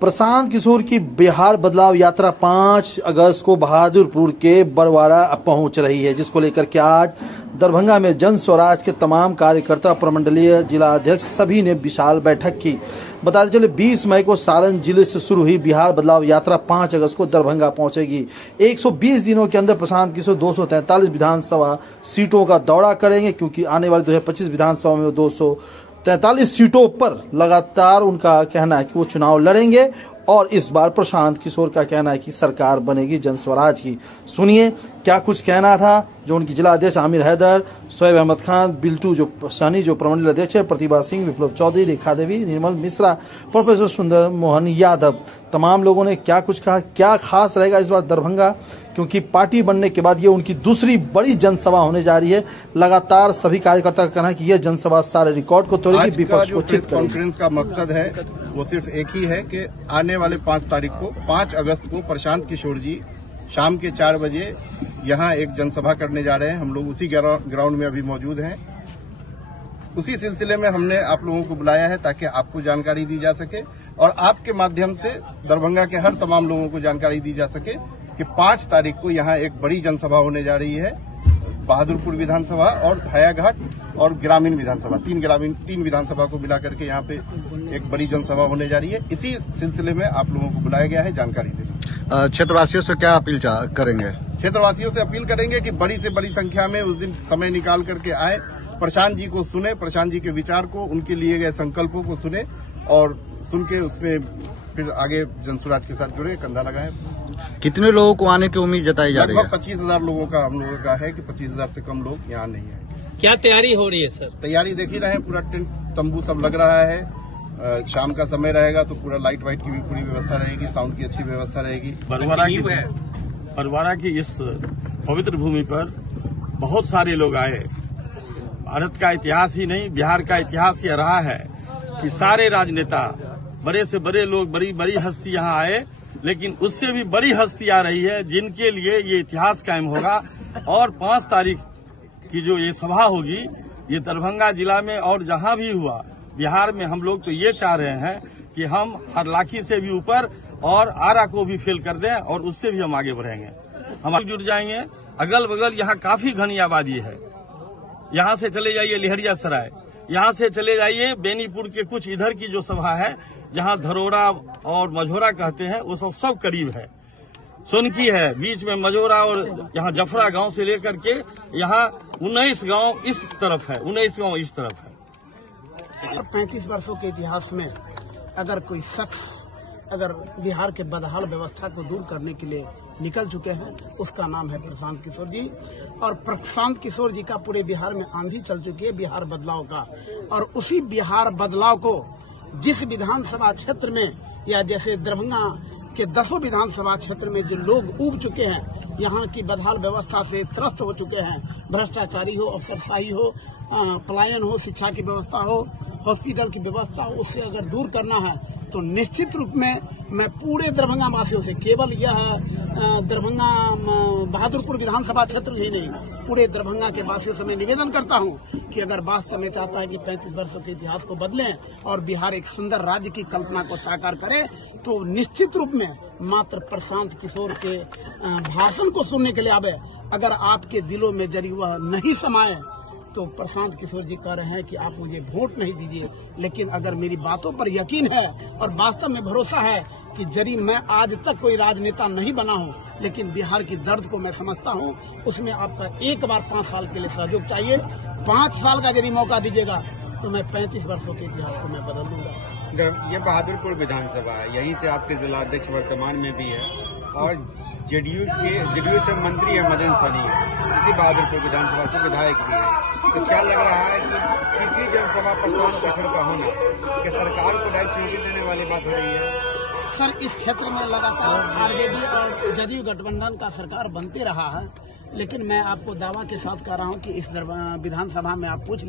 प्रशांत किशोर की बिहार बदलाव यात्रा 5 अगस्त को बहादुरपुर के बरवाड़ा पहुंच रही है, जिसको लेकर के आज दरभंगा में जन स्वराज के तमाम कार्यकर्ता, प्रमंडलीय जिला अध्यक्ष सभी ने विशाल बैठक की। बताते चले 20 मई को सारण जिले से शुरू हुई बिहार बदलाव यात्रा 5 अगस्त को दरभंगा पहुंचेगी। 120 दिनों के अंदर प्रशांत किशोर 243 विधानसभा सीटों का दौरा करेंगे, क्योंकि आने वाले 2025 विधानसभा में 243 सीटों पर लगातार उनका कहना है कि वो चुनाव लड़ेंगे और इस बार प्रशांत किशोर का कहना है कि सरकार बनेगी जन स्वराज की। सुनिए क्या कुछ कहना था जो उनकी जिला अध्यक्ष आमिर हैदर, शोएब अहमद खान, बिल्टू जो सनी जो प्रमंडलीय अध्यक्ष है, प्रतिभा सिंह, विप्लव चौधरी, रेखा देवी, निर्मल मिश्रा, प्रोफेसर सुंदर मोहन यादव, तमाम लोगों ने क्या कुछ कहा। क्या खास रहेगा इस बार दरभंगा, क्योंकि पार्टी बनने के बाद ये उनकी दूसरी बड़ी जनसभा होने जा रही है। लगातार सभी कार्यकर्ता का कहना है कि यह जनसभा सारे रिकॉर्ड को तोड़ेगी, विपक्ष को चित करेगी। कॉन्फ्रेंस का मकसद है वो सिर्फ एक ही है कि आने वाले 5 तारीख को 5 अगस्त को प्रशांत किशोर जी शाम के 4 बजे यहाँ एक जनसभा करने जा रहे हैं। हम लोग उसी ग्राउंड में अभी मौजूद हैं। उसी सिलसिले में हमने आप लोगों को बुलाया है ताकि आपको जानकारी दी जा सके और आपके माध्यम से दरभंगा के हर तमाम लोगों को जानकारी दी जा सके कि 5 तारीख को यहाँ एक बड़ी जनसभा होने जा रही है। बहादुरपुर विधानसभा और हायाघाट और ग्रामीण विधानसभा, तीन विधानसभा को मिला करके यहाँ पे एक बड़ी जनसभा होने जा रही है। इसी सिलसिले में आप लोगों को बुलाया गया है जानकारी देने। क्षेत्रवासियों से क्या अपील करेंगे? क्षेत्रवासियों से अपील करेंगे कि बड़ी से बड़ी संख्या में उस दिन समय निकाल करके आए, प्रशांत जी को सुने, प्रशांत जी के विचार को, उनके लिए गए संकल्पों को सुने और सुन के उसमें फिर आगे जनसुराज के साथ जुड़े, कंधा लगाए। कितने लोगों को आने की उम्मीद जताई जा रही है? लगभग 25,000 लोगों का हम लोगों का है कि 25,000 से कम लोग यहाँ नहीं है। क्या तैयारी हो रही है सर? तैयारी देख ही रहे हैं, पूरा टेंट तंबू सब लग रहा है। शाम का समय रहेगा तो पूरा लाइट वाइट की भी पूरी व्यवस्था रहेगी, साउंड की अच्छी व्यवस्था रहेगी। बरवाड़ा की इस पवित्र भूमि पर बहुत सारे लोग आए। भारत का इतिहास ही नहीं, बिहार का इतिहास यह रहा है कि सारे राजनेता, बड़े से बड़े लोग, बड़ी बड़ी हस्ती यहाँ आए, लेकिन उससे भी बड़ी हस्ती आ रही है जिनके लिए ये इतिहास कायम होगा। और 5 तारीख की जो ये सभा होगी, ये दरभंगा जिला में और जहां भी हुआ बिहार में, हम लोग तो ये चाह रहे हैं कि हम हरलाखी से भी ऊपर और आरा को भी फेल कर दें और उससे भी हम आगे बढ़ेंगे। हम जुट जाएंगे। अगल बगल यहाँ काफी घनी आबादी है। यहाँ से चले जाइए लिहरिया सराय, यहाँ से चले जाइए बेनीपुर के कुछ इधर की जो सभा है जहाँ धरोड़ा और मझोरा कहते हैं, वो सब करीब है। सुनकी है, बीच में मझोरा और यहाँ जफरा गांव से लेकर के यहाँ 19 गांव इस तरफ है, 19 गांव इस तरफ है। 35 वर्षों के इतिहास में अगर कोई शख्स अगर बिहार के बदहाल व्यवस्था को दूर करने के लिए निकल चुके हैं, उसका नाम है प्रशांत किशोर जी। और प्रशांत किशोर जी का पूरे बिहार में आंधी चल चुकी है बिहार बदलाव का। और उसी बिहार बदलाव को जिस विधानसभा क्षेत्र में, या जैसे दरभंगा के 10 विधानसभा क्षेत्र में जो लोग उब चुके हैं, यहाँ की बदहाल व्यवस्था से त्रस्त हो चुके हैं, भ्रष्टाचारी हो, अफसरशाही हो, पलायन हो, शिक्षा की व्यवस्था हो, हॉस्पिटल की व्यवस्था हो, उससे अगर दूर करना है तो निश्चित रूप में मैं पूरे दरभंगा वासियों से, केवल यह दरभंगा बहादुरपुर विधानसभा क्षेत्र ही नहीं, पूरे दरभंगा के वासियों से मैं निवेदन करता हूं कि अगर वास्तव में चाहता है कि 35 वर्षों के इतिहास को बदलें और बिहार एक सुंदर राज्य की कल्पना को साकार करे, तो निश्चित रूप में मात्र प्रशांत किशोर के भाषण को सुनने के लिए आवे। अगर आपके दिलों में जरी वह नहीं समाये तो प्रशांत किशोर जी कह रहे हैं कि आप मुझे वोट नहीं दीजिए, लेकिन अगर मेरी बातों पर यकीन है और वास्तव में भरोसा है कि जरी मैं आज तक कोई राजनेता नहीं बना हूं, लेकिन बिहार की दर्द को मैं समझता हूं, उसमें आपका एक बार 5 साल के लिए सहयोग चाहिए। 5 साल का यदि मौका दीजिएगा तो मैं 35 वर्षों के इतिहास को मैं बदल दूंगा। ये बहादुरपुर विधानसभा है, यहीं से आपके जिला अध्यक्ष वर्तमान में भी है और जेडीयू से मंत्री है मदन सनी है, इसी बहादुरपुर विधानसभा से विधायक भी है। तो क्या लग रहा है कि किसी जनसभा प्रशांत किशोर का होना कि सरकार को डायरेक्ट चुनौती देने वाली बात हो रही है? सर, इस क्षेत्र में लगातार आरजेडी और जदयू गठबंधन का सरकार बनते रहा है, लेकिन मैं आपको दावा के साथ कह रहा हूं कि इस विधानसभा में आप पूछ